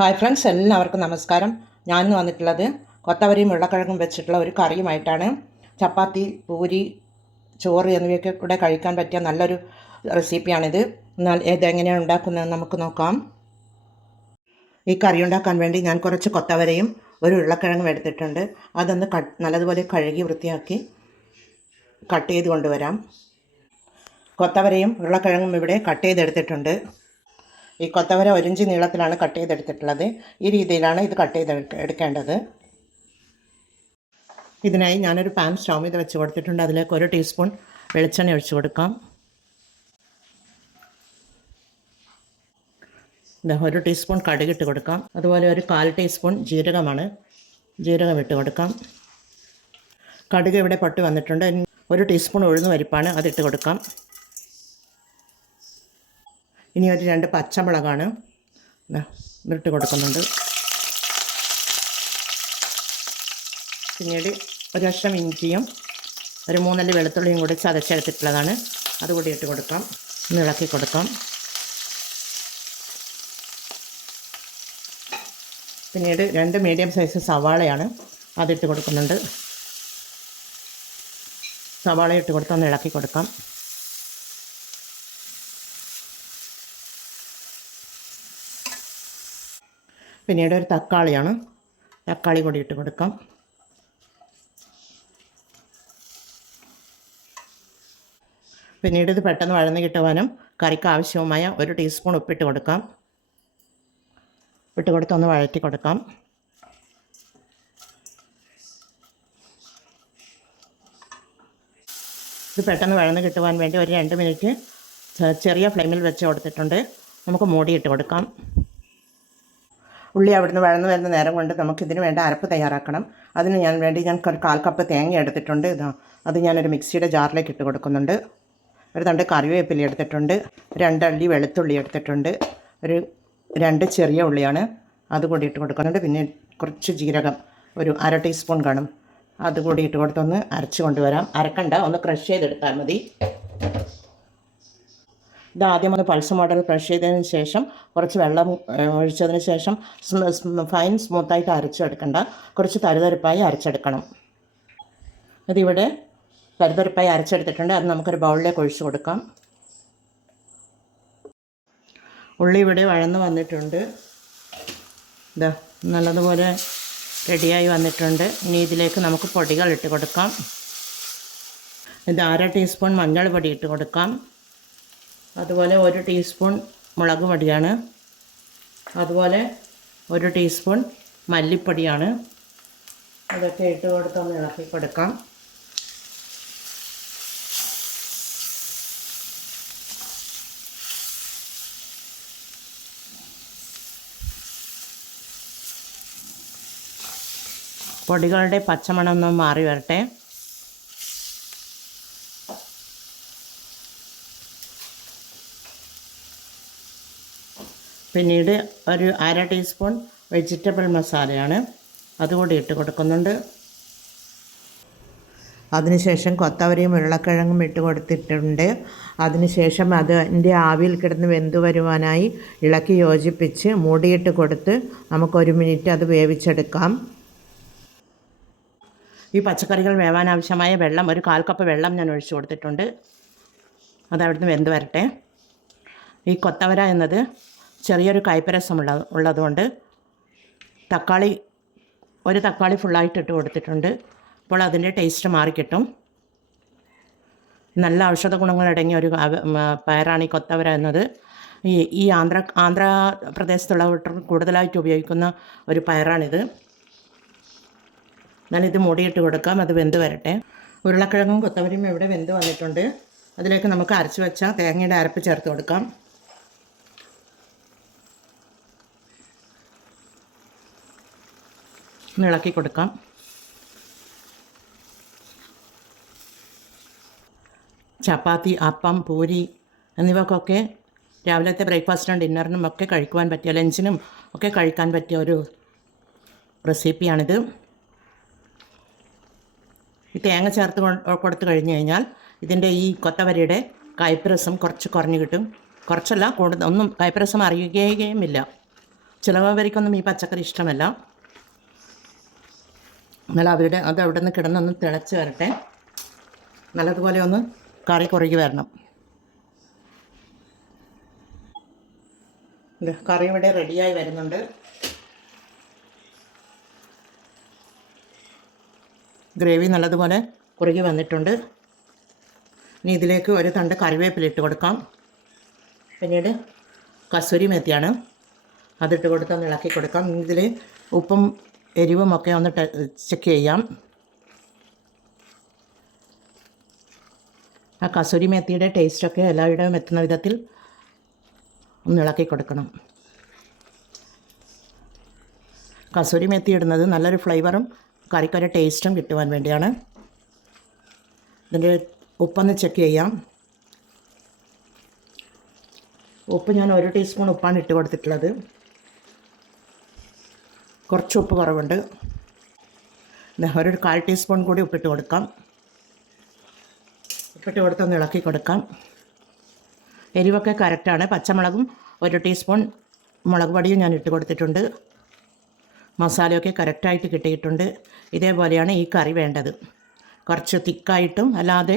Hi friends, എല്ലാവർക്കും നമസ്കാരം. ഞാനിന്ന് വന്നിട്ടുള്ളത് കൊത്തവരയും ഉരുളക്കിഴങ്ങും വെച്ചിട്ടുള്ള ഒരു കറിയുമായിട്ടാണ്. ചപ്പാത്തി, പൂരി, ചോറ് എന്നിവയൊക്കെ കൂടെ കഴിക്കാൻ പറ്റിയ നല്ലൊരു റെസിപ്പിയാണിത്. എന്നാൽ ഇതെങ്ങനെയാണ് ഉണ്ടാക്കുന്നതെന്ന് നമുക്ക് നോക്കാം. ഈ കറി ഉണ്ടാക്കാൻ വേണ്ടി ഞാൻ കുറച്ച് കൊത്തവരയും ഒരു ഉരുളക്കിഴങ്ങും എടുത്തിട്ടുണ്ട്. അതൊന്ന് നല്ലതുപോലെ കഴുകി വൃത്തിയാക്കി കട്ട് ചെയ്ത് കൊണ്ടുവരാം. കൊത്തവരയും ഉരുളക്കിഴങ്ങും ഇവിടെ കട്ട് ചെയ്തെടുത്തിട്ടുണ്ട്. ഈ കൊത്തവര 1 ഇഞ്ച് നീളത്തിലാണ് കട്ട് ചെയ്തെടുത്തിട്ടുള്ളത്. ഈ രീതിയിലാണ് ഇത് കട്ട് ചെയ്തെടുക്കേണ്ടത്. ഇതിനായി ഞാനൊരു പാൻ സ്റ്റൗ ചെയ്ത് വെച്ച് കൊടുത്തിട്ടുണ്ട്. അതിലേക്ക് 1 ടീസ്പൂൺ വെളിച്ചെണ്ണ ഒഴിച്ച് കൊടുക്കാം. 1 ടീസ്പൂൺ കടുക് ഇട്ട് കൊടുക്കാം. അതുപോലെ ഒരു 1/4 ടീസ്പൂൺ ജീരകം ഇട്ട് കൊടുക്കാം. കടുക് ഇവിടെ പൊട്ടി വന്നിട്ടുണ്ട്. 1 ടീസ്പൂൺ ഉഴുന്ന് പരിപ്പാണ്, അതിട്ട് കൊടുക്കാം. ഇനി ഒരു 2 പച്ചമുളകാണ് ഇട്ട് കൊടുക്കുന്നുണ്ട്. പിന്നീട് ഒരു കഷ്ണം ഇഞ്ചിയും ഒരു 3 അല്ലി വെളുത്തുള്ളിയും കൂടി ചതച്ചെടുത്തിട്ടുള്ളതാണ്, അതുകൂടി ഇട്ട് കൊടുക്കാം. ഇളക്കി കൊടുക്കാം. പിന്നീട് 2 മീഡിയം സൈസ് സവാളയാണ്, അതിട്ട് കൊടുക്കുന്നുണ്ട്. സവാള ഇട്ട് കൊടുത്ത് ഒന്ന് ഇളക്കി കൊടുക്കാം. പിന്നീട് ഒരു തക്കാളി കൂടി ഇട്ട് കൊടുക്കാം. പിന്നീട് ഇത് പെട്ടെന്ന് വഴന്ന് കിട്ടുവാനും കറിക്ക് ആവശ്യവുമായ 1 ടീസ്പൂൺ ഉപ്പിട്ട് കൊടുക്കാം. ഇട്ട് കൊടുത്ത് ഒന്ന് വഴറ്റി കൊടുക്കാം. ഇത് പെട്ടെന്ന് വഴന്ന് കിട്ടുവാൻ വേണ്ടി ഒരു 2 മിനിറ്റ് ചെറിയ ഫ്ലെയിമിൽ വെച്ച് കൊടുത്തിട്ടുണ്ട്. നമുക്ക് മൂടിയിട്ട് കൊടുക്കാം. ഉള്ളി അവിടുന്ന് വഴന്ന് വരുന്ന നേരം കൊണ്ട് നമുക്കിതിന് വേണ്ട അരപ്പ് തയ്യാറാക്കണം. അതിന് ഞാൻ 1/4 കപ്പ് തേങ്ങ എടുത്തിട്ടുണ്ട്. അത് ഞാനൊരു മിക്സിയുടെ ജാറിലേക്ക് ഇട്ട് കൊടുക്കുന്നുണ്ട്. ഒരു തണ്ട് കറിവേപ്പില എടുത്തിട്ടുണ്ട്. 2 അല്ലി വെളുത്തുള്ളി എടുത്തിട്ടുണ്ട്. ഒരു 2 ചെറിയ ഉള്ളിയാണ്, അതുകൂടി ഇട്ട് കൊടുക്കുന്നുണ്ട്. പിന്നെ കുറച്ച് ജീരകം, ഒരു 1/2 ടീസ്പൂൺ കാണും, അതുകൂടി ഇട്ട് കൊടുത്തൊന്ന് അരച്ച് കൊണ്ടുവരാം. അരക്കണ്ട, ഒന്ന് ക്രഷ് ചെയ്തെടുത്താൽ മതി. ഇത് ആദ്യം ഒന്ന് പൾസ് മോഡൽ ക്രഷ് ചെയ്തതിന് ശേഷം കുറച്ച് വെള്ളം ഒഴിച്ചതിന് ശേഷം ഫൈൻ സ്മൂത്തായിട്ട് അരച്ചെടുക്കണ്ട, കുറച്ച് തരിതരിപ്പായി അരച്ചെടുക്കണം. അതിവിടെ തരിതരിപ്പായി അരച്ചെടുത്തിട്ടുണ്ട്. അത് നമുക്കൊരു ബൗളിലേക്ക് ഒഴിച്ച് കൊടുക്കാം. ഉള്ളി ഇവിടെ വഴന്ന് വന്നിട്ടുണ്ട്. ഇതാ നല്ലതുപോലെ റെഡിയായി വന്നിട്ടുണ്ട്. ഇനി ഇതിലേക്ക് നമുക്ക് പൊടികൾ ഇട്ട് കൊടുക്കാം. ഇത് 1/2 ടീസ്പൂൺ മഞ്ഞൾ പൊടി ഇട്ട് കൊടുക്കാം. അതുപോലെ 1 ടീസ്പൂൺ മുളക് പൊടിയാണ്. അതുപോലെ 1 ടീസ്പൂൺ മല്ലിപ്പൊടിയാണ്. അതൊക്കെ ഇട്ട് കൊടുത്തൊന്ന് ഇളക്കി കൊടുക്കാം. പൊടികളുടെ പച്ചമണം ഒന്ന് മാറി വരട്ടെ. പിന്നീട് ഒരു 1/2 ടീസ്പൂൺ വെജിറ്റബിൾ മസാലയാണ്, അതുകൂടി ഇട്ട് കൊടുക്കുന്നുണ്ട്. അതിനുശേഷം കൊത്തവരയും ഉരുളക്കിഴങ്ങും ഇട്ട് കൊടുത്തിട്ടുണ്ട്. അതിനുശേഷം അതിൻ്റെ ആവിയിൽ കിടന്ന് വെന്ത് വരുവാനായി ഇളക്കി യോജിപ്പിച്ച് മൂടിയിട്ട് കൊടുത്ത് നമുക്ക് 1 മിനിറ്റ് അത് വേവിച്ചെടുക്കാം. ഈ പച്ചക്കറികൾ വേവാൻ ആവശ്യമായ വെള്ളം, ഒരു 1/4 കപ്പ് വെള്ളം ഞാൻ ഒഴിച്ചു കൊടുത്തിട്ടുണ്ട്. അതവിടുന്ന് വെന്ത് വരട്ടെ. ഈ കൊത്തവര എന്നത് ചെറിയൊരു കയ്പ്പരസം ഉള്ളതുകൊണ്ട് ഒരു തക്കാളി ഫുള്ളായിട്ട് ഇട്ട് കൊടുത്തിട്ടുണ്ട്. അപ്പോൾ അതിൻ്റെ ടേസ്റ്റ് മാറിക്കിട്ടും. നല്ല ഔഷധ ഗുണങ്ങളടങ്ങിയ ഒരു പയറാണ് ഈ കൊത്തവര എന്നത്. ഈ ആന്ധ്രാപ്രദേശത്തുള്ളവർ കൂടുതലായിട്ട് ഉപയോഗിക്കുന്ന ഒരു പയറാണിത്. ഞാനിത് മൂടിയിട്ട് കൊടുക്കാം, അത് വെന്ത് വരട്ടെ. ഉരുളക്കിഴങ്ങും കൊത്തവരയും ഇവിടെ വെന്ത് വന്നിട്ടുണ്ട്. അതിലേക്ക് നമുക്ക് അരച്ച് വെച്ച തേങ്ങയുടെ അരപ്പ് ചേർത്ത് കൊടുക്കാം. ഇളക്കി കൊടുക്കാം. ചപ്പാത്തി, അപ്പം, പൂരി എന്നിവക്കൊക്കെ രാവിലത്തെ ബ്രേക്ക്ഫാസ്റ്റിനും ഡിന്നറിനും ഒക്കെ കഴിക്കുവാൻ പറ്റിയ, ലഞ്ചിനും ഒക്കെ കഴിക്കാൻ പറ്റിയ ഒരു റെസിപ്പിയാണിത്. ഈ തേങ്ങ ചേർത്ത് കൊടുത്തു കഴിഞ്ഞ് കഴിഞ്ഞാൽ ഇതിൻ്റെ ഈ കൊത്തവരയുടെ കയ്പ്പ് രസം കുറച്ച് കുറഞ്ഞ് കിട്ടും. കുറച്ചല്ല, ഒന്നും കയ്പ്പ് രസം അറിയുകയുമില്ല. ചിലവരിക്കൊന്നും ഈ പച്ചക്കറി ഇഷ്ടമല്ല. എന്നാൽ അത് അവിടെ നിന്ന് കിടന്നൊന്ന് തിളച്ച് വരട്ടെ. നല്ലതുപോലെ ഒന്ന് കറി കുറുകി വരണം. കറി ഇവിടെ റെഡിയായി വരുന്നുണ്ട്. ഗ്രേവി നല്ലതുപോലെ കുറുകി വന്നിട്ടുണ്ട്. ഇനി ഇതിലേക്ക് ഒരു തണ്ട് കറിവേപ്പില ഇട്ട് കൊടുക്കാം. പിന്നീട് കസൂരി മേത്തിയാണ്, അതിട്ട് കൊടുത്തൊന്ന് ഇളക്കി കൊടുക്കാം. ഇതിൽ ഉപ്പും എരിവും ഒക്കെ ഒന്ന് ചെക്ക് ചെയ്യാം. ആ കസൂരി മേത്തിയുടെ ടേസ്റ്റൊക്കെ എല്ലാവരുടെയും എത്തുന്ന വിധത്തിൽ ഒന്ന് ഇളക്കി കൊടുക്കണം. കസൂരി മേത്തി ഇടുന്നത് നല്ലൊരു ഫ്ലേവറും കറിക്കൊരു ടേസ്റ്റും കിട്ടുവാൻ വേണ്ടിയാണ്. ഇതിൻ്റെ ഉപ്പൊന്ന് ചെക്ക് ചെയ്യാം. ഉപ്പ് ഞാൻ 1 ടീസ്പൂൺ ഉപ്പാണ് ഇട്ട് കൊടുത്തിട്ടുള്ളത്. കുറച്ച് ഉപ്പ് കുറവുണ്ട്. ഒരു 1/4 ടീസ്പൂൺ കൂടി ഉപ്പിട്ട് കൊടുക്കാം. ഉപ്പിട്ട് കൊടുത്തൊന്ന് ഇളക്കി കൊടുക്കാം. എരിവൊക്കെ കറക്റ്റാണ്. പച്ചമുളകും 1 ടീസ്പൂൺ മുളക് പൊടിയും ഞാൻ ഇട്ട് കൊടുത്തിട്ടുണ്ട്. മസാലയൊക്കെ കറക്റ്റായിട്ട് കിട്ടിയിട്ടുണ്ട്. ഇതേപോലെയാണ് ഈ കറി വേണ്ടത്. കുറച്ച് തിക്കായിട്ടും അല്ലാതെ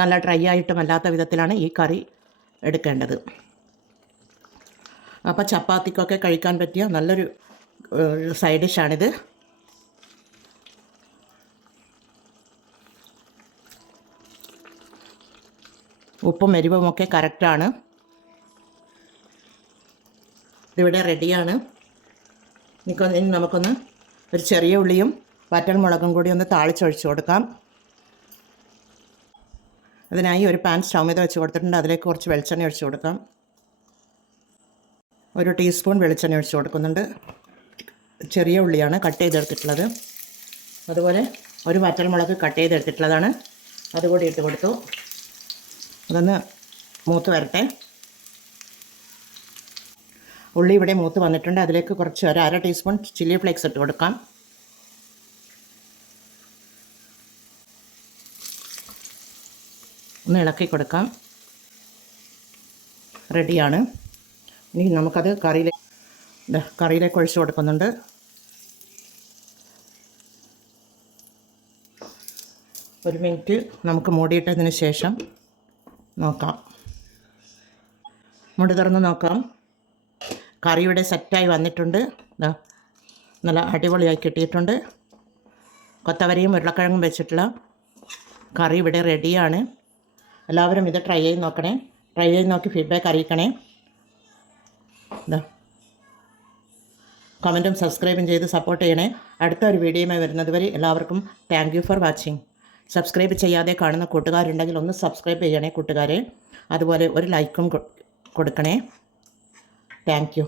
നല്ല ഡ്രൈ ആയിട്ടും അല്ലാത്ത വിധത്തിലാണ് ഈ കറി എടുക്കേണ്ടത്. അപ്പോൾ ചപ്പാത്തിക്കൊക്കെ കഴിക്കാൻ പറ്റിയ നല്ലൊരു സൈഡ് ഡിഷാണിത്. ഉപ്പും എരിവുമൊക്കെ കറക്റ്റാണ്. ഇതിവിടെ റെഡിയാണ്. ഇനി നമുക്കൊന്ന് ഒരു ചെറിയ ഉള്ളിയും വറ്റൽ മുളകും കൂടി ഒന്ന് താളിച്ചൊഴിച്ച് കൊടുക്കാം. അതിനായി ഒരു പാൻ സ്റ്റൗ మీద വെച്ച് കൊടുത്തിട്ടുണ്ട്. അതിലേക്ക് കുറച്ച് വെളിച്ചെണ്ണ ഒഴിച്ച് കൊടുക്കാം. 1 ടീസ്പൂൺ വെളിച്ചെണ്ണ ഒഴിച്ച് കൊടുക്കുന്നുണ്ട്. ചെറിയ ഉള്ളിയാണ് കട്ട് ചെയ്തെടുത്തിട്ടുള്ളത്. അതുപോലെ ഒരു വറ്റൽ മുളക് കട്ട് ചെയ്തെടുത്തിട്ടുള്ളതാണ്, അതുകൂടി ഇട്ട് കൊടുത്തു. അതൊന്ന് മൂത്ത് വരട്ടെ. ഉള്ളി ഇവിടെ മൂത്ത് വന്നിട്ടുണ്ട്. അതിലേക്ക് കുറച്ച് 1/2 ടീസ്പൂൺ ചില്ലി ഫ്ലേക്സ് ഇട്ട് കൊടുക്കാം. ഒന്ന് ഇളക്കി കൊടുക്കാം. റെഡിയാണ്. ഇനി നമുക്കത് കറിയിലേക്ക് ഒഴിച്ച് കൊടുക്കുന്നുണ്ട്. ഒരു മിനിറ്റ് നമുക്ക് മൂടിയിട്ടതിന് ശേഷം നോക്കാം. മൂടി തുറന്ന് നോക്കാം. കറി ഇവിടെ സെറ്റായി വന്നിട്ടുണ്ട്. നല്ല അടിപൊളിയായി കിട്ടിയിട്ടുണ്ട്. കൊത്തവരയും ഉരുളക്കിഴങ്ങും വെച്ചിട്ടുള്ള കറി ഇവിടെ റെഡിയാണ്. എല്ലാവരും ഇത് ട്രൈ ചെയ്ത് നോക്കണേ. ട്രൈ ചെയ്ത് നോക്കി ഫീഡ്ബാക്ക് അറിയിക്കണേ. കമൻറ്റും സബ്സ്ക്രൈബും ചെയ്ത് സപ്പോർട്ട് ചെയ്യണേ. അടുത്ത ഒരു വീഡിയോയുമായി വരുന്നത് വരെ എല്ലാവർക്കും thank you for watching. Subscribe ചെയ്യാതെ കാണുന്ന കൂട്ടുകാരുണ്ടെങ്കിൽ ഒന്ന് സബ്സ്ക്രൈബ് ചെയ്യണേ കൂട്ടുകാരെ. അതുപോലെ ഒരു ലൈക്കും കൊടുക്കണേ. Thank you.